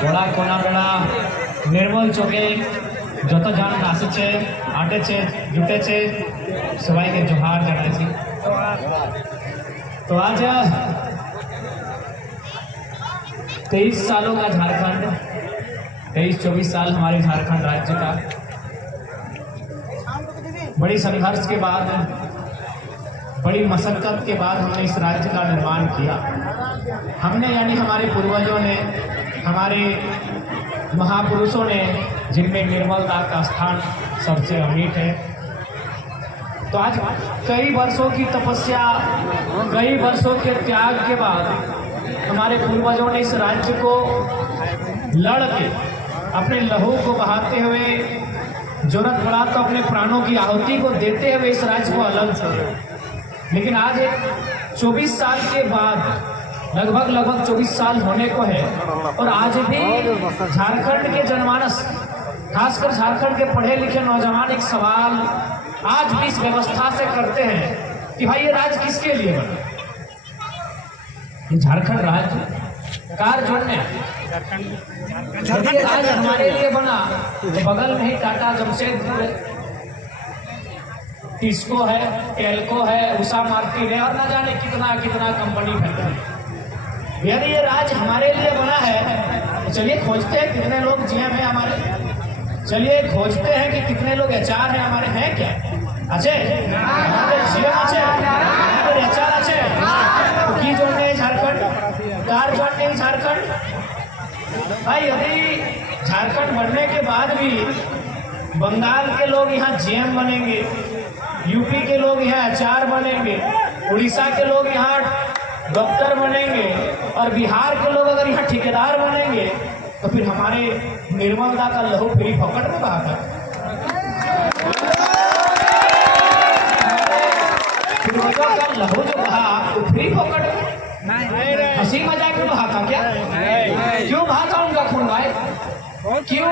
गोड़ा कोना बेड़ा निर्मल चौके যত জন আসছে आटेছে जुटेছে सबाई के जोहार जाना छी। तो आज 23 सालों का झारखंड 23-24 साल हमारे झारखंड राज्य का बड़ी संघर्ष के बाद बड़ी मशक्कत के बाद हमने इस राज्य का निर्माण किया। हमने यानी हमारे पूर्वजों ने हमारे महापुरुषों ने जिनमें निर्मलता का स्थान सबसे अमिट है। तो आज कई वर्षों की तपस्या कई वर्षों के त्याग के बाद हमारे पूर्वजों ने इस राज्य को लड़ के अपने लहू को बहाते हुए जरूरत पड़ा तो अपने प्राणों की आहुति को देते हुए इस राज्य को अलग किया। लेकिन आज एक 24 साल के बाद लगभग 24 साल होने को है और आज भी झारखंड के जनमानस खासकर झारखंड के पढ़े लिखे नौजवान एक सवाल आज भी इस व्यवस्था से करते हैं कि भाई ये राज्य किसके लिए बना? ये झारखंड राज्य कार जोड़ने राज्य हमारे लिए बना तो बगल में ही टाटा जमशेदपुर है, टिस्को है, टेल्को है, उषा मार्टिन है और ना जाने कितना कितना कंपनी है। यदि ये राज्य हमारे लिए बना है तो चलिए खोजते हैं कितने लोग जीएम है हमारे, चलिए खोजते हैं कि कितने लोग एचआर हैं हमारे, हैं क्या अच्छे जीएम अच्छे एचआर अच्छे तो की जोड़ने झारखंड कार जोड़ने झारखंड। भाई यदि झारखंड बनने के बाद भी बंगाल के लोग यहाँ जीएम बनेंगे, यूपी के लोग यहाँ एचआर बनेंगे, उड़ीसा के लोग यहाँ डॉक्टर बनेंगे और बिहार के लोग अगर यहाँ ठेकेदार बनेंगे तो फिर हमारे निर्मलता का लहू फ्री फोकट में बहाता का लहू जो बहा तो फ्री फोकट में हंसी मजाक में बहाता क्या? क्यों बहाता उनका खून भाई? क्यों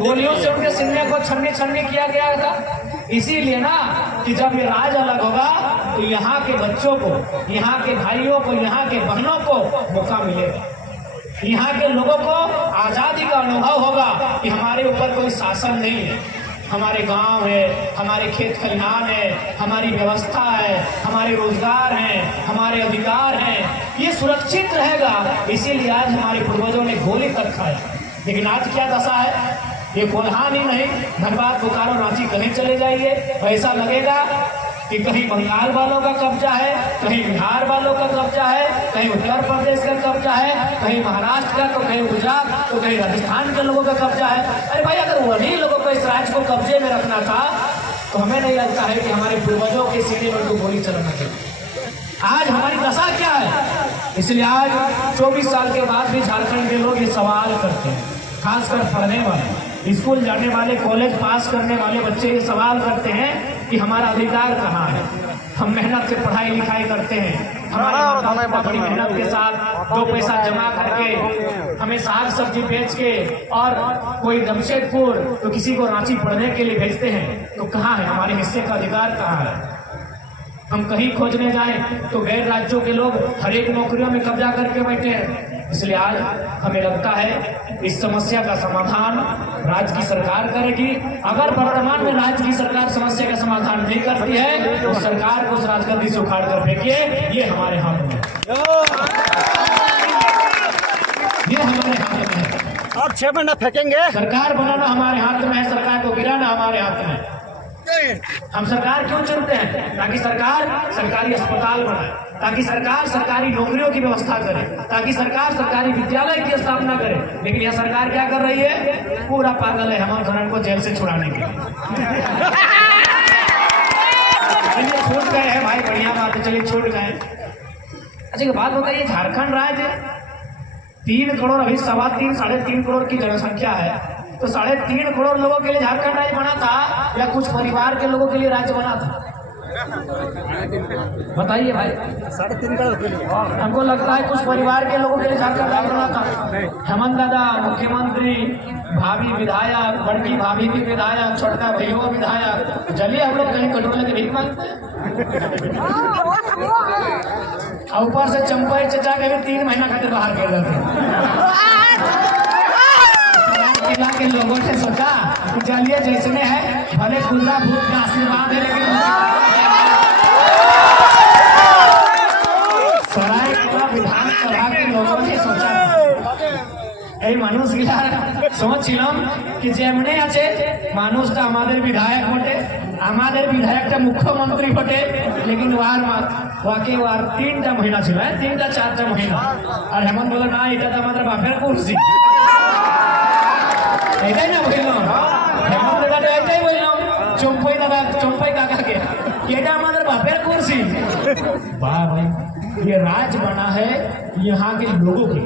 गोलियों से उनके सीने को छन्नी किया गया था? इसीलिए ना कि जब ये राज अलग होगा तो यहाँ के बच्चों को, यहाँ के भाइयों को, यहाँ के बहनों को मौका मिलेगा, यहाँ के लोगों को आज़ादी का अनुभव होगा कि हमारे ऊपर कोई शासन नहीं है, हमारे गांव है, हमारे खेत खलिहान है, हमारी व्यवस्था है, हमारे रोजगार हैं, हमारे अधिकार हैं, ये सुरक्षित रहेगा। इसीलिए आज हमारे पूर्वजों ने गोली तक खाया। लेकिन आज क्या दशा है? ये कोल्हान ही नहीं, धनबाद, बोकारो, रांची कहीं चले जाइए ऐसा लगेगा कि कहीं बंगाल वालों का कब्जा है, कहीं बिहार वालों का कब्जा है, कहीं उत्तर प्रदेश का कब्जा है, कहीं महाराष्ट्र का, तो कहीं गुजरात, तो कहीं राजस्थान के लोगों का कब्जा है। अरे भाई अगर वही लोगों को इस राज्य को कब्जे में रखना था तो हमें नहीं लगता है कि हमारे पूर्वजों के सीने में उनको गोली चलाना चाहिए। आज हमारी दशा क्या है? इसलिए आज 24 साल के बाद भी झारखंड के लोग ये सवाल करते हैं, खासकर पढ़ने वाले, स्कूल जाने वाले, कॉलेज पास करने वाले बच्चे ये सवाल करते हैं कि हमारा अधिकार कहाँ है? हम मेहनत से पढ़ाई लिखाई करते हैं, हमारे बड़ी मेहनत के साथ 2 पैसा जमा करके हमें साग सब्जी बेच के और कोई जमशेदपुर तो किसी को रांची पढ़ने के लिए भेजते हैं, तो कहाँ है हमारे हिस्से का अधिकार? कहाँ है? हम कहीं खोजने जाएं तो गैर राज्यों के लोग हर एक नौकरियों में कब्जा करके बैठे हैं। इसलिए आज हमें लगता है इस समस्या का समाधान राज्य की सरकार करेगी। अगर वर्तमान में राज्य की सरकार समस्या का समाधान नहीं करती है तो सरकार को उस राजगद्दी से उखाड़ कर फेंकिए, ये हमारे हाथ में, ये हमारे हाथ में है। आप 6 महीना फेंकेंगे? सरकार बनाना हमारे हाथ में है, सरकार को गिराना हमारे हाथ में। हम सरकार क्यों चुनते हैं? ताकि सरकार सरकारी अस्पताल बनाए, ताकि सरकार सरकारी नौकरियों की व्यवस्था करे, ताकि सरकार सरकारी विद्यालय की स्थापना करे। लेकिन यह सरकार क्या कर रही है? पूरा पागल है हेमंत सोरेन को जेल से छुड़ाने के लिए। चलिए छूट गए हैं भाई, बढ़िया बात है, चलिए छूट गए। अच्छा बात बताइए, झारखंड राज्य 3 करोड़ अभी 3.25 साढ़े 3 करोड़ की जनसंख्या है, तो 3.5 करोड़ लोगों के लिए झारखंड राज्य बना था या कुछ परिवार के लोगों के लिए राज्य बना था? बताइए भाई। 3.5 करोड़। हमको लगता है कुछ परिवार के लोगों के लिए झारखंड राज बना था। हेमंत दादा मुख्यमंत्री, भाभी विधायक, बड़की भाभी भी विधायक, छोटका भैया विधायक, चलिए हम लोग कहीं कटोरे के भीख मांगते और ऊपर से चंपई चचा के भी 3 महीना खातिर बाहर कर देते जिला के लोगों ने सोचा कि चलिए जैसे है भले खुदा भूत का आशीर्वाद है, लेकिन सरायकेला विधानसभा के लोगों ने सोचा এই মানুষগুলা সোচছিলাম কি যেমনে আছে মানুষটা আমাদের বিধায়ক বটে, আমাদের বিধায়কটা মুখ্যমন্ত্রী বটে, लेकिन ওয়াকে 3টা মহিনা ছিল, 3টা 4টা মহিনা। আর হেমন্ত বলে না এটা তো আমাদের বাপের কুর্সি, এটাই না বললাম। হেমন্ত দাদা এটাই বললাম চম্পাই কাকাকে, এটা আমাদের বাপের কুর্সি। वाह भाई, ये राज बना है यहाँ के लोगों के,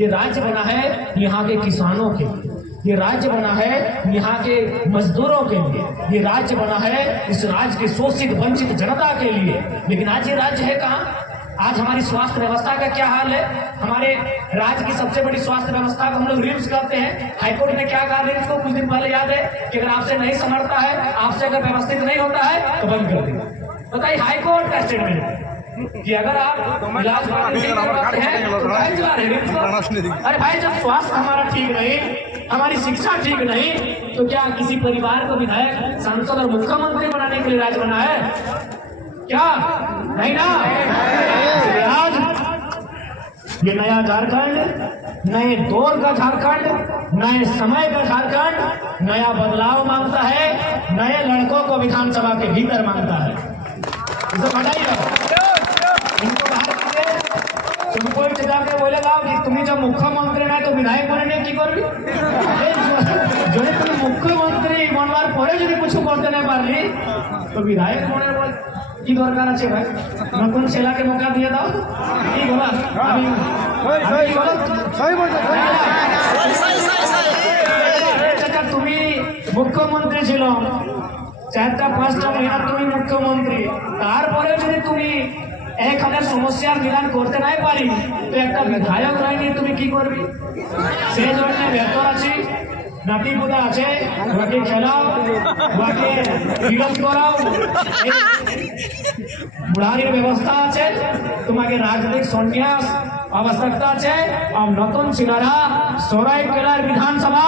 ये राज्य बना है यहाँ के किसानों के, ये राज्य बना है यहाँ के मजदूरों के लिए, ये राज्य बना है इस राज्य के शोषित वंचित जनता के लिए। लेकिन आज ये राज्य है कहाँ? आज हमारी स्वास्थ्य व्यवस्था का क्या हाल है? हमारे राज्य की सबसे बड़ी स्वास्थ्य व्यवस्था को हम लोग रिम्स करते हैं। हाईकोर्ट ने क्या कहा रिम्स को? कुछ दिन पहले याद है कि अगर आपसे नहीं संभलता है, आपसे अगर व्यवस्थित नहीं होता है तो बंद कर दें। बताइए, हाईकोर्ट का स्टेटमेंट कि अगर आप इलाज करवाते हैं तो भाई चला रहे रिम्स को। अरे भाई, जब स्वास्थ्य हमारा ठीक नहीं, हमारी शिक्षा ठीक नहीं, तो क्या किसी परिवार को विधायक, सांसद और मुख्यमंत्री बनाने के लिए राज्य बना है क्या? नहीं ना। आज ये नया झारखंड, नए दौर का झारखंड, नए समय का झारखंड नया बदलाव मांगता है, नए लड़कों को विधानसभा के भीतर मांगता है। इसे बताइए, इनको बाहर कीजिए। तुमको जाके बोलेगा कि तुम्हें जब मुख्यमंत्री ना तो विधायक बनने की करबी, जो तुम मुख्यमंत्री बनवार परे যদি কিছু করতে না পারলি তো বিধায়ক বনার কি দরকার আছে ভাই? নতুন ছেলেকে মौका দিয়ে দাও। কি বলা আমি সহি বলছো, চাচা তুমি মুখ্যমন্ত্রী ছিল 4টা-5টা মহিনা তুমি মুখ্যমন্ত্রী, তারপরে যদি তুমি এখানে সমস্যার নিদান করতে নাই পারি তো একটা বিধায়ক রাইনি তুমি কি করবি? সেই জন্য বেতর আছি, নাতি পুতা আছে, ওকে খেলাও, ওকে বিরোধ করাও, বুড়ারির ব্যবস্থা আছে, তোমাকে রাজনৈতিক সন্ন্যাস আবশ্যকতা আছে। আর নতুন ছেলেরা সরাইকেলার বিধানসভা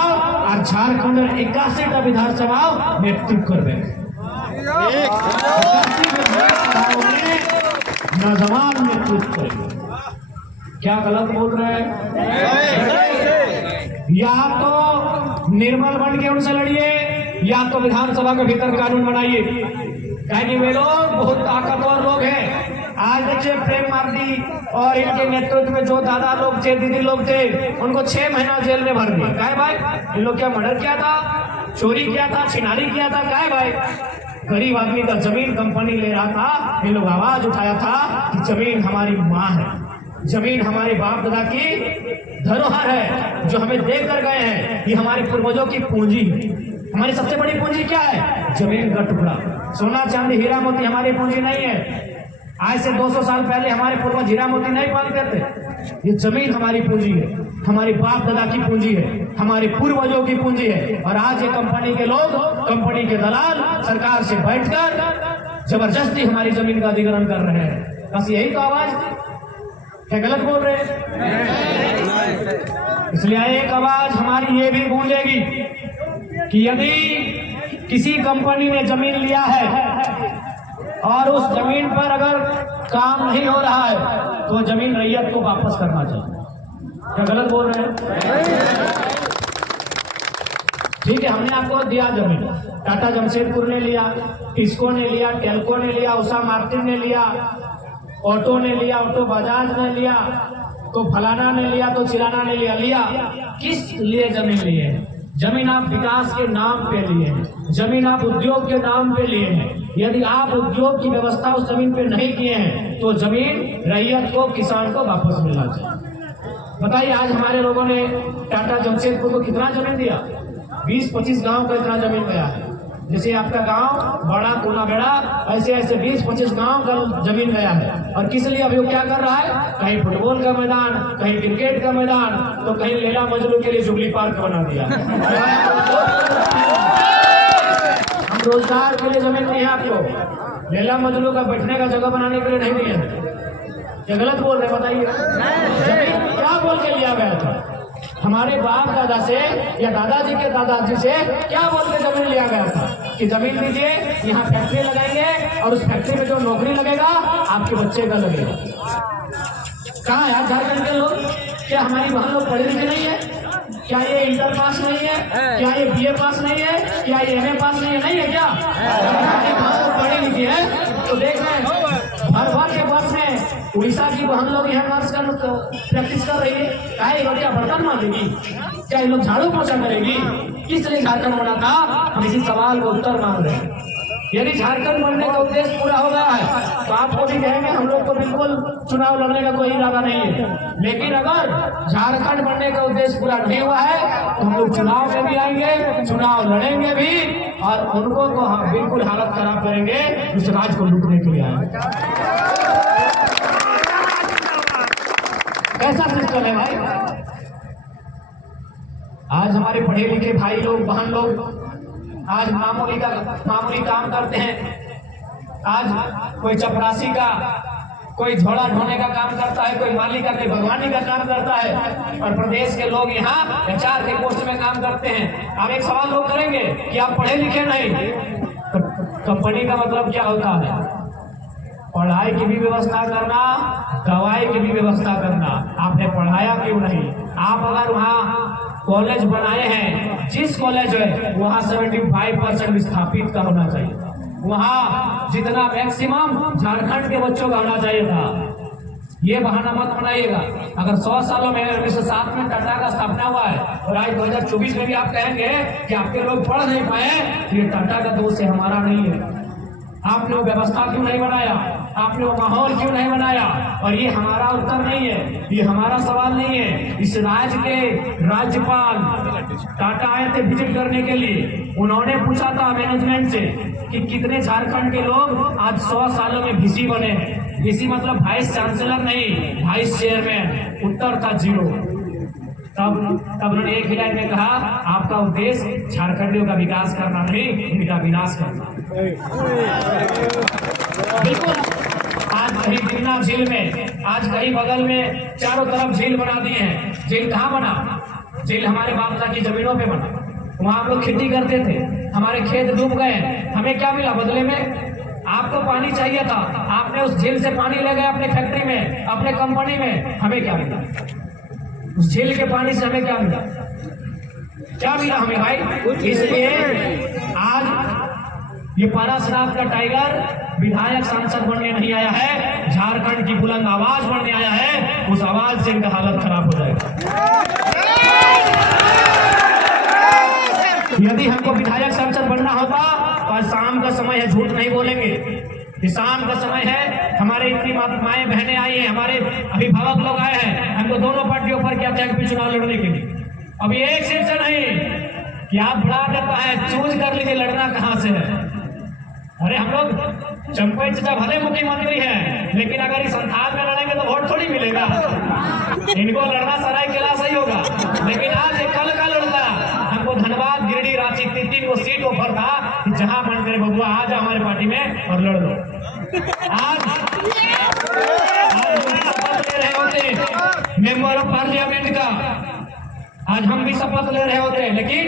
আর ঝাড়খণ্ডের 81টা বিধানসভা নেতৃত্ব করবে। नौजवान नेतृत्व करेंगे। क्या गलत बोल रहे हैं? या तो निर्मल बन के उनसे लड़िए, या तो विधानसभा के भीतर कानून बनाइए। कहेंगे वे लोग बहुत ताकतवर लोग हैं। आज देखिए प्रेम मार्दी और इनके नेतृत्व में जो दादा लोग थे, दीदी लोग थे, उनको 6 महीना जेल में भर दिया। क्या भाई? इन लोग क्या मर्डर किया था, चोरी किया था, छिनारी किया था? क्या भाई? गरीब आदमी का जमीन कंपनी ले रहा था, ये लोग आवाज उठाया था कि जमीन हमारी माँ है, जमीन हमारे बाप दादा की धरोहर है जो हमें दे कर गए हैं, ये हमारे पूर्वजों की पूंजी है। हमारी सबसे बड़ी पूंजी क्या है? जमीन का टुकड़ा। सोना चांदी हीरा मोती हमारी पूंजी नहीं है। आज से 200 साल पहले हमारे पूर्वज हीरा मोती नहीं पालते थे। ये जमीन हमारी पूंजी है, हमारे बाप दादा की पूंजी है, हमारे पूर्वजों की पूंजी है। और आज ये कंपनी के लोग, कंपनी के दलाल सरकार से बैठकर जबरदस्ती हमारी जमीन का अधिग्रहण कर रहे हैं। बस यही तो आवाज, क्या गलत बोल रहे हैं? इसलिए एक आवाज हमारी ये भी गूंजेगी कि यदि किसी कंपनी ने जमीन लिया है और उस जमीन पर अगर काम नहीं हो रहा है तो जमीन रैयत को वापस करना चाहिए। क्या गलत बोल रहे हैं? ठीक है, हमने आपको दिया जमीन, टाटा जमशेदपुर ने लिया, टिस्को ने लिया, टेल्को ने लिया, उषा मार्टिन ने लिया, ऑटो ने लिया, ऑटो बजाज ने लिया, तो फलाना ने लिया, तो चिलाना ने लिया। किस लिए जमीन लिए? जमीन आप विकास के नाम पे लिए हैं, जमीन आप उद्योग के नाम पे लिए हैं। यदि आप उद्योग की व्यवस्था उस जमीन पे नहीं किए हैं तो जमीन रैयत को, किसान को वापस मिलना चाहिए। बताइए, आज हमारे लोगों ने टाटा जमशेदपुर को कितना जमीन दिया? 20-25 गांव का इतना जमीन गया है। जैसे आपका गांव बड़ा कोना बेड़ा, ऐसे ऐसे 20-25 गांव का जमीन गया है। और किस लिए अभी वो क्या कर रहा है, कहीं फुटबॉल का मैदान, कहीं क्रिकेट का मैदान, तो कहीं लैला मजनू के लिए जुबली पार्क बना दिया। हम रोजगार के लिए जमीन नहीं है आपको, लैला मजनू का बैठने का जगह बनाने के लिए नहीं दिया। ये गलत बोल रहे, बताइए क्या बोल के लिया गया था? हमारे बाप दादा से या दादाजी के दादाजी से क्या बोल के जमीन लिया गया था कि जमीन दीजिए, यहाँ फैक्ट्री लगाएंगे और उस फैक्ट्री में जो नौकरी लगेगा आपके बच्चे का लगेगा। कहाँ है यार झारखंड के लोग? क्या हमारी बहन लोग पढ़े लिखे नहीं है? क्या ये इंटर पास नहीं है? क्या ये बीए पास नहीं है? क्या ये एमए पास नहीं है? नहीं है क्या? हमारी बहन लोग पढ़ी लिखी है तो देख रहे हैं भर भर के बस में उड़ीसा की बहन लोग यहाँ नर्स का प्रैक्टिस कर रही है। क्या ये लोग क्या बर्तन मांगेगी? क्या ये लोग झाड़ू पोछा करेगी? किस लिए झारखंड बना था? हम इसी सवाल को उत्तर मांग रहे हैं। यदि झारखंड बनने का उद्देश्य पूरा हो गया है तो आपको भी कहेंगे हम लोग को बिल्कुल चुनाव लड़ने का कोई इरादा नहीं है। लेकिन अगर झारखंड बनने का उद्देश्य पूरा नहीं हुआ है तो हम लोग चुनाव में भी आएंगे, चुनाव लड़ेंगे भी, और उनको को हम बिल्कुल हालत खराब करेंगे इस राज को लूटने के लिए आएंगे। कैसा सिस्टम है भाई? आज हमारे पढ़े लिखे भाई लोग, बहन लोग आज मामूली काम करते हैं। आज कोई चपरासी का, कोई झोला ढोने का काम करता है, कोई माली का, कोई भगवानी का काम करता है, और प्रदेश के लोग यहाँ HR के पोस्ट में काम करते हैं। अब एक सवाल लोग करेंगे कि आप पढ़े लिखे नहीं, तो कंपनी का मतलब क्या होता है? पढ़ाई की भी व्यवस्था करना, दवाई की भी व्यवस्था करना। आपने पढ़ाया क्यों नहीं? आप अगर वहाँ कॉलेज बनाए हैं, जिस कॉलेज है वहाँ 75% विस्थापित का होना चाहिए। वहाँ जितना मैक्सिमम झारखंड के बच्चों का होना चाहिए था। ये बहाना मत बनाइएगा। अगर 100 सालों में 1907 में टाटा का स्थापना हुआ है और आज 2024 में भी आप कहेंगे कि आपके लोग पढ़ नहीं पाए, ये टाटा का दोष है, हमारा नहीं है। आपने वो व्यवस्था क्यों नहीं बनाया? आपने वो माहौल क्यों नहीं बनाया? और ये हमारा उत्तर नहीं है, ये हमारा सवाल नहीं है। इस राज्य के राज्यपाल टाटा आए थे विजिट करने के लिए, उन्होंने पूछा था मैनेजमेंट से कि कितने झारखंड के लोग आज 100 सालों में VC बने हैं। VC मतलब वाइस चांसलर नहीं, वाइस चेयरमैन। उत्तर था 0। तब उन्होंने एक ही लाइन में कहा, आपका उद्देश्य झारखंडियों का विकास करना नहीं, इनका विनाश करना। बिल्कुल। आज कहीं गिरना झील में, आज कहीं बगल में चारों तरफ झील बना दी है। झील कहाँ बना? झील हमारे बाप दादा की जमीनों पे बना। वहां हम लोग खेती करते थे, हमारे खेत डूब गए। हमें क्या मिला बदले में? आपको पानी चाहिए था, आपने उस झील से पानी ले गए अपने फैक्ट्री में, अपने कंपनी में। हमें क्या मिला? उस झील के पानी से हमें क्या मिला? क्या मिला हमें भाई? इसलिए आज ये पारसनाथ का टाइगर विधायक सांसद बनने नहीं आया है, झारखंड की बुलंद आवाज बनने आया है। उस आवाज से इनका हालत खराब हो जाएगा। यदि हमको विधायक सांसद बनना होता तो शाम का समय है, झूठ नहीं बोलेंगे। ये शाम का समय है, हमारे इतनी माए बहनें आई हैं, हमारे अभिभावक लोग आए हैं। हमको दोनों पार्टियों पर क्या त्याग पे चुनाव लड़ने के लिए। अब ये एक सीट से नहीं कि आप बढ़ा देता है, चूज कर लीजिए लड़ना कहाँ से है। अरे हम लोग चंपई चाचा भले मुख्यमंत्री हैं, लेकिन अगर इस संथान में लड़ेंगे तो वोट थोड़ी मिलेगा। इनको लड़ना सरायकेला सही होगा, लेकिन आज कल का लड़ता हमको धनबाद, गिरिडीह, रांची 3 सीट ऑफर था कि जहां मन करे बबुआ आ जा हमारे पार्टी में और लड़ लो। आज शपथ ले रहे होते मेंबर ऑफ पार्लियामेंट का, आज हम भी शपथ ले रहे होते, लेकिन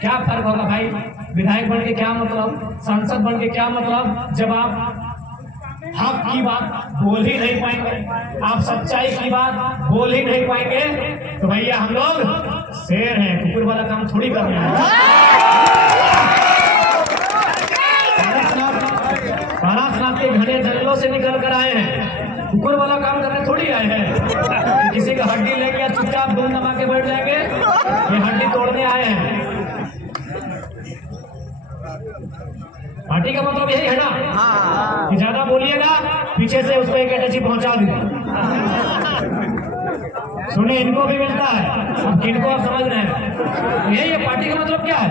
क्या फर्क होगा भाई? विधायक बन के क्या मतलब, सांसद बन के क्या मतलब, जब आप हक की बात बोल ही नहीं पाएंगे, आप सच्चाई की बात बोल ही नहीं पाएंगे, तो भैया हम लोग शेर हैं, कुकुर वाला काम थोड़ी कर रहे हैं। पारसनाथ के घने जंगलों से निकल कर आए हैं, कुकुर वाला काम करने थोड़ी आए हैं। किसी का हड्डी लेंगे चुपचाप धूम दबा के बैठ जाएंगे, ये हड्डी तोड़ने आए हैं। पार्टी का मतलब यही है ना कि ज्यादा बोलिएगा पीछे से उसको एक अटैची पहुंचा दीजिए। सुनिए, इनको भी मिलता है, अब किनको आप समझ रहे हैं। यही है पार्टी का मतलब क्या है?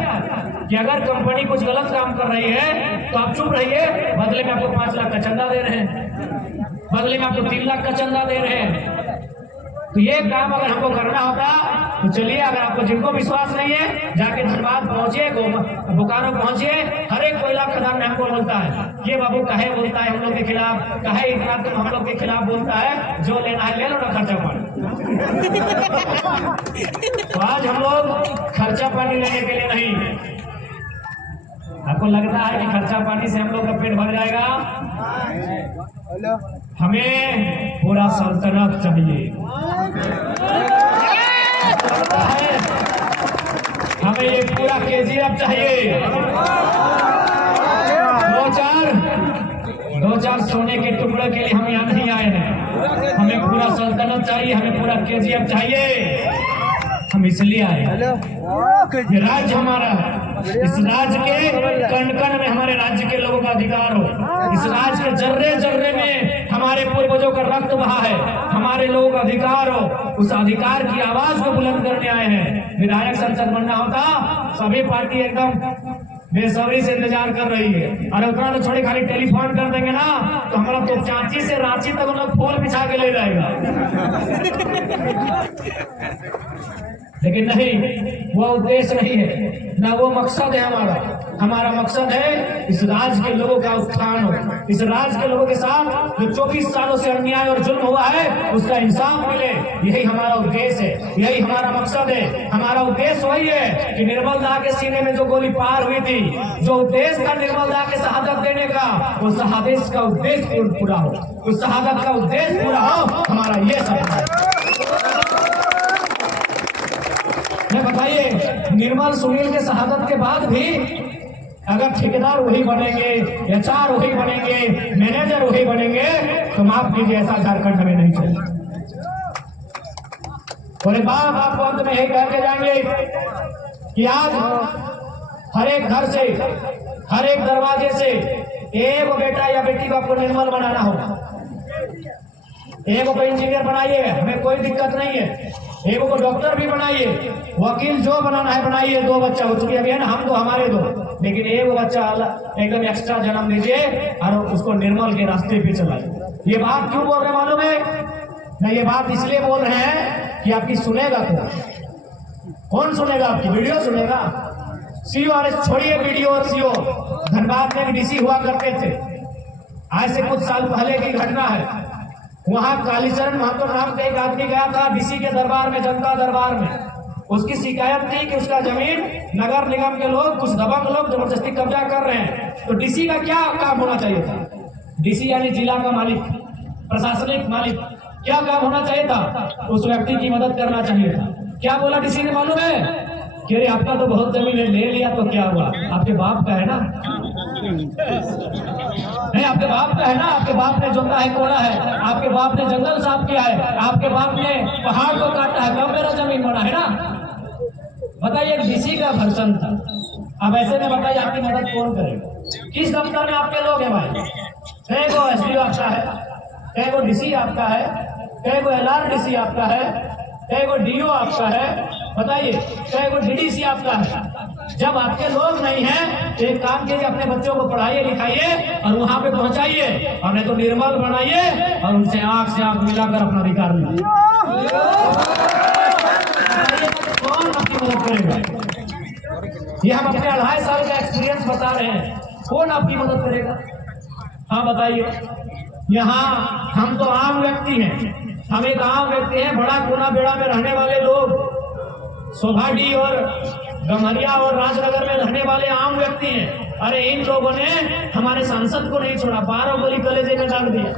कि अगर कंपनी कुछ गलत काम कर रही है तो आप चुप रहिए, बदले में आपको 5 लाख का चंदा दे रहे हैं, बदले में आपको 3 लाख का चंदा दे रहे हैं। तो ये काम अगर हमको करना होता तो चलिए, अगर आपको जिनको विश्वास नहीं है जाके धनबाद पहुंचे, बोकारो पहुंचे, हर एक कोयला खदान में हमको बोलता है ये बाबू काहे बोलता है हम लोग के खिलाफ, काहे इतना तुम हम लोग के खिलाफ बोलता है, जो लेना है ले लो ना खर्चा पानी। तो आज हम लोग खर्चा पानी लेने के लिए नहीं, आपको लगता है कि खर्चा पानी से हम लोग का पेट भर जाएगा? हमें पूरा सल्तनत चाहिए, हमें ये पूरा KGF चाहिए। दो चार सोने के टुकड़े के लिए हम यहाँ नहीं आए हैं, हमें पूरा सल्तनत चाहिए, हमें पूरा KGF चाहिए। हम इसलिए आए, ये राज्य हमारा, इस राज्य के कण कण में हमारे राज्य के लोगों का अधिकार हो, इस राज्य के जर्रे जर्रे में हमारे पूर्वजों का रक्त बहा है, हमारे लोगों का अधिकार हो, उस अधिकार की आवाज को बुलंद करने आए हैं। विधायक संसद बनना होता, सभी पार्टी एकदम बेसब्री से इंतजार कर रही है, अरे उतना तो छोड़ी, खाली टेलीफोन कर देंगे ना तो हमारा तो चांची से रांची तक उन लोग फूल बिछा के ले जाएगा। लेकिन नहीं, वो उद्देश्य नहीं है, ना वो मकसद है हमारा। हमारा मकसद है इस राज्य के लोगों का उत्थान हो, इस राज्य के लोगों के साथ जो 24 सालों से अन्याय और जुल्म हुआ है उसका इंसाफ मिले, यही हमारा उद्देश्य है, यही हमारा मकसद है। हमारा उद्देश्य वही है कि निर्मल दा के सीने में जो गोली पार हुई थी, जो उद्देश्य था निर्मल दा के शहादत देने का, वो शहादत का उद्देश्य पूरा हो, उस शहादत का उद्देश्य पूरा हो, हमारा ये सपना है। बताइए, निर्मल सुनील के शहादत के बाद भी अगर ठेकेदार वही बनेंगे, HR वही बनेंगे, मैनेजर वही बनेंगे, तो माफ कीजिए, ऐसा झारखंड हमें नहीं चाहिए। बोले बाप आपको अंत में यही कह के जाएंगे कि आज हर एक घर से, हर एक दरवाजे से एक बेटा या बेटी को आपको निर्मल बनाना होगा। एक को इंजीनियर बनाइए, हमें कोई दिक्कत नहीं है, एक को डॉक्टर भी बनाइए, वकील जो बनाना है बनाइए। 2 बच्चा हो चुकी है ना, हम तो हमारे 2, लेकिन एक बच्चा एकदम एक्स्ट्रा जन्म दीजिए और उसको निर्मल के रास्ते पे चलाइए। ये बात क्यों बोल रहे मालूम है? मैं ये बात इसलिए बोल रहे हैं कि आपकी सुनेगा कौन सुनेगा? आपकी वीडियो सुनेगा। CO और छोड़िए वीडियो और CO, धनबाद में DC हुआ करते थे, आज से कुछ साल पहले की घटना है। वहां कालीचरण महतो नाम का एक आदमी गया था DC के दरबार में, जनता दरबार में। उसकी शिकायत थी कि उसका जमीन नगर निगम के लोग, कुछ दबंग लोग जबरदस्ती कब्जा कर रहे हैं। तो DC का क्या काम होना चाहिए था? DC यानी जिला का मालिक, प्रशासनिक मालिक, क्या काम होना चाहिए था? उस व्यक्ति की मदद करना चाहिए था। क्या बोला DC ने मालूम है? कि अरे आपका तो बहुत जमीन है, ले लिया तो क्या हुआ, आपके बाप का है ना, नहीं आपके बाप का है ना, आपके बाप ने जोता है, कोड़ा है, आपके बाप ने जंगल साफ किया है, आपके बाप ने पहाड़ को काटा है, कब मेरा जमीन बना है ना। बताइए, DC का भर्सन था। अब ऐसे में बताइए आपकी मदद कौन करेगा? किस दफ्तर में आपके लोग हैं भाई? कई को SDO आपका है, कई को DC आपका है, कई को LRDC आपका है, कई को DO आपका है, बताइए कई को DDC आपका है। जब आपके लोग नहीं हैं तो एक काम कीजिए, अपने बच्चों को पढ़ाइए लिखाइए और वहां पे पहुंचाइए, और नहीं तो निर्मल बनाइए और उनसे आंख से आंख मिलाकर अपना अधिकार लीजिए। कौन आपकी मदद करेगा? ये हम अपने 2.5 साल का एक्सपीरियंस बता रहे हैं, कौन आपकी मदद करेगा? हाँ बताइए। यहाँ हम तो आम व्यक्ति हैं, हम एक आम व्यक्ति हैं, बड़ा कोना बेड़ा में रहने वाले लोग, सोभाडी और गम्हरिया और राजनगर में रहने वाले आम व्यक्ति हैं। अरे इन लोगों ने हमारे सांसद को नहीं छोड़ा, 12 गोली कलेजे में डाल दिया,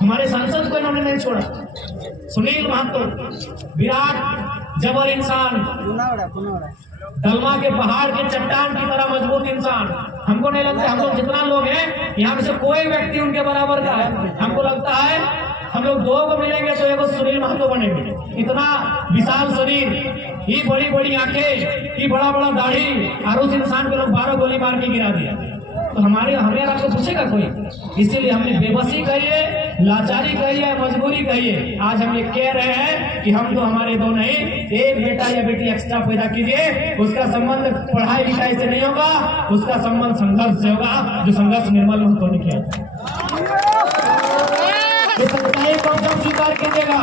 हमारे सांसद को इन्होंने नहीं छोड़ा। सुनील महतो, विराट जबर इंसान, दलमा के पहाड़ के चट्टान की तरह मजबूत इंसान। हमको नहीं लगता हम लोग जितना लोग हैं यहाँ में से कोई व्यक्ति उनके बराबर का है। हमको लगता है हम लोग 2 को मिलेंगे तो एक सुनील महतो बनेंगे। इतना विशाल शरीर, ये बड़ी बड़ी आंखें, ये बड़ा बड़ा दाढ़ी, और उस इंसान को लोग 12 गोली मार के गिरा दिया। तो हमें आपको पूछेगा कोई? इसीलिए हमने बेबसी कही है, लाचारी कही है, मजबूरी कही है। आज हम ये कह रहे हैं कि हम तो हमारे दो नहीं, एक बेटा या बेटी एक्स्ट्रा पैदा कीजिए। उसका संबंध पढ़ाई लिखाई से नहीं होगा, उसका संबंध संघर्ष से होगा, जो संघर्ष निर्मल महतो ने किया। ये सच्चाई कौन कब स्वीकार कीजिएगा?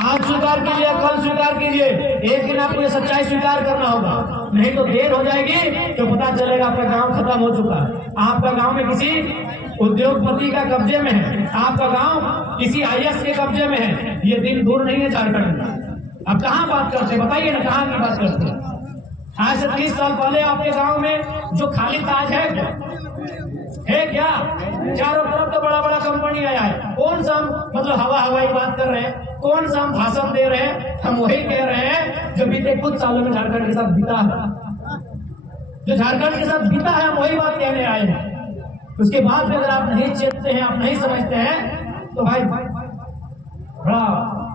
आज स्वीकार कीजिए, कल स्वीकार कीजिए, एक दिन आपको ये सच्चाई स्वीकार करना होगा, नहीं तो देर हो जाएगी तो पता चलेगा आपका गांव खत्म हो चुका है। आपका गांव में किसी उद्योगपति का कब्जे में है, आपका गांव किसी IAS के कब्जे में है। ये दिन दूर नहीं है झारखंड में। अब कहाँ बात करते हैं बताइए ना, कहाँ की बात करते हैं? आज से 30 साल पहले आपके गांव में जो खाली ताज है क्या? चारों तरफ तो बड़ा बड़ा कंपनी आया है। कौन सा हम मतलब हवाई बात कर रहे हैं? कौन सा हम भाषण दे रहे हैं? हम वही कह रहे हैं जो बीते कुछ सालों में झारखंड के साथ बीता है, जो झारखंड के साथ बीता है, हम वही बात कहने आए हैं। उसके बाद भी अगर आप नहीं चेतते हैं, आप नहीं समझते हैं, तो भाई बड़ा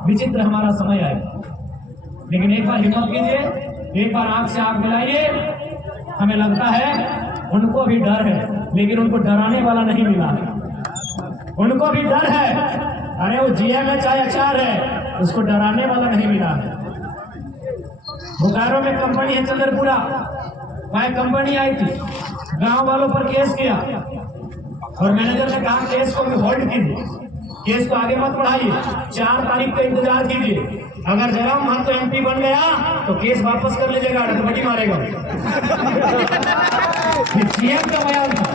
विचित्र हमारा समय आएगा। लेकिन एक बार हिम्मत कीजिए, एक बार आंख से आंख मिलाइए। हमें लगता है उनको भी डर है, लेकिन उनको डराने वाला नहीं मिला है। उनको भी डर है, अरे वो GM है चाहे HR है, उसको डराने वाला नहीं मिला है। बोकारो में कंपनी है चंद्रपुरा, वह कंपनी आई थी, गांव वालों पर केस किया और मैनेजर ने कहा केस को भी होल्ड कीजिए, केस को आगे मत बढ़ाइए, 4 तारीख का इंतजार कीजिए। अगर जयराम महतो MP बन गया तो केस वापस कर लीजिएगा, डकबटी मारेगा। GM का बयान था।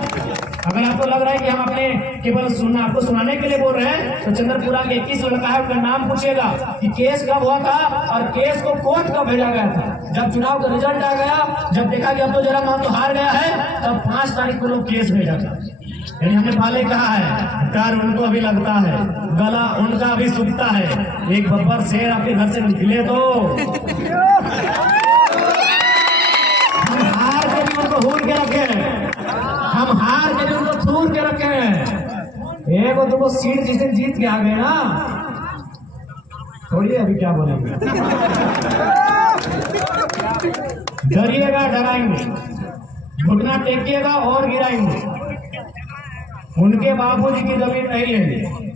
अगर आपको लग रहा है कि हम अपने केवल आपको सुनाने के लिए बोल रहे हैं, तो चंद्रपुरा के 21 लड़का है, उनका नाम पूछिएगा कि केस कब हुआ था और केस को कोर्ट कब भेजा गया था। जब चुनाव का रिजल्ट आ गया, जब देखा कि अब तो जयराम महतो हार गया है, तब 5 तारीख को लोग केस भेजा था। यानी हमने पहले कहा है, डर उनको अभी लगता है, गला उनका अभी सूखता है। एक बब्बर शेर आपके घर से निकले तो हम हार के भी उनको हूर के रखे हैं, हम हार के भी उनको थूर के रखे हैं। एक और तुमको सीट जिस दिन जीत के आ गए ना, थोड़ी अभी क्या बोलेंगे। डरिएगा, डराएंगे, घुटना टेकिएगा और गिराएंगे। उनके बाबूजी की जमीन नहीं है,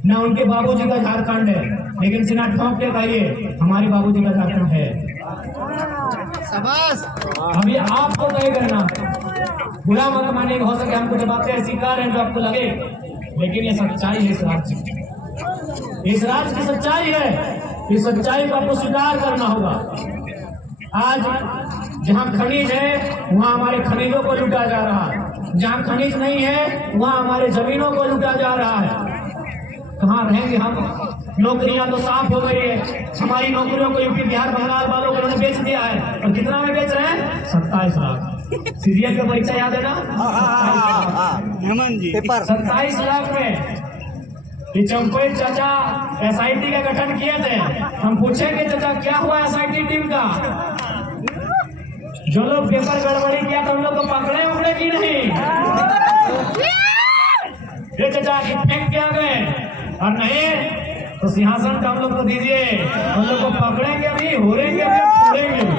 ना उनके बाबूजी का झारखंड है, लेकिन सीना ठोक के कहिए हमारे बाबूजी का झारखंड है। शाबाश। अभी आपको तय करना है, बुरा मत मानिएगा, हो सके हम कुछ बातें ऐसी कर रहे हैं जो आपको लगे, लेकिन ये सच्चाई है इस राज्य की, इस राज्य की सच्चाई है। इस सच्चाई को आपको स्वीकार करना होगा। आज जहाँ खनिज है वहाँ हमारे खनिजों को लूटा जा रहा है, जहाँ खनिज नहीं है वहाँ हमारे जमीनों को लूटा जा रहा है। कहाँ रहेंगे हम? नौकरियां तो साफ हो गई है, हमारी नौकरियों को यूपी बिहार बंगाल वालों को बेच दिया है। और कितना में बेच रहे हैं? 27 लाख। CGL का परीक्षा याद है ना? 27 लाख में। ये चंपई चाचा SIT का गठन किए थे। हम पूछेंगे चाचा क्या हुआ SIT टीम का? जो लोग पेपर गड़बड़ी किया तो उन लोग को पकड़े उकड़े की नहीं? ये चाचा की फेंक के आ गए, और नहीं तो सिंहासन का हम लोग को दीजिए, हम लोग को पकड़ेंगे भी, होरेंगे भी, छोड़ेंगे भी।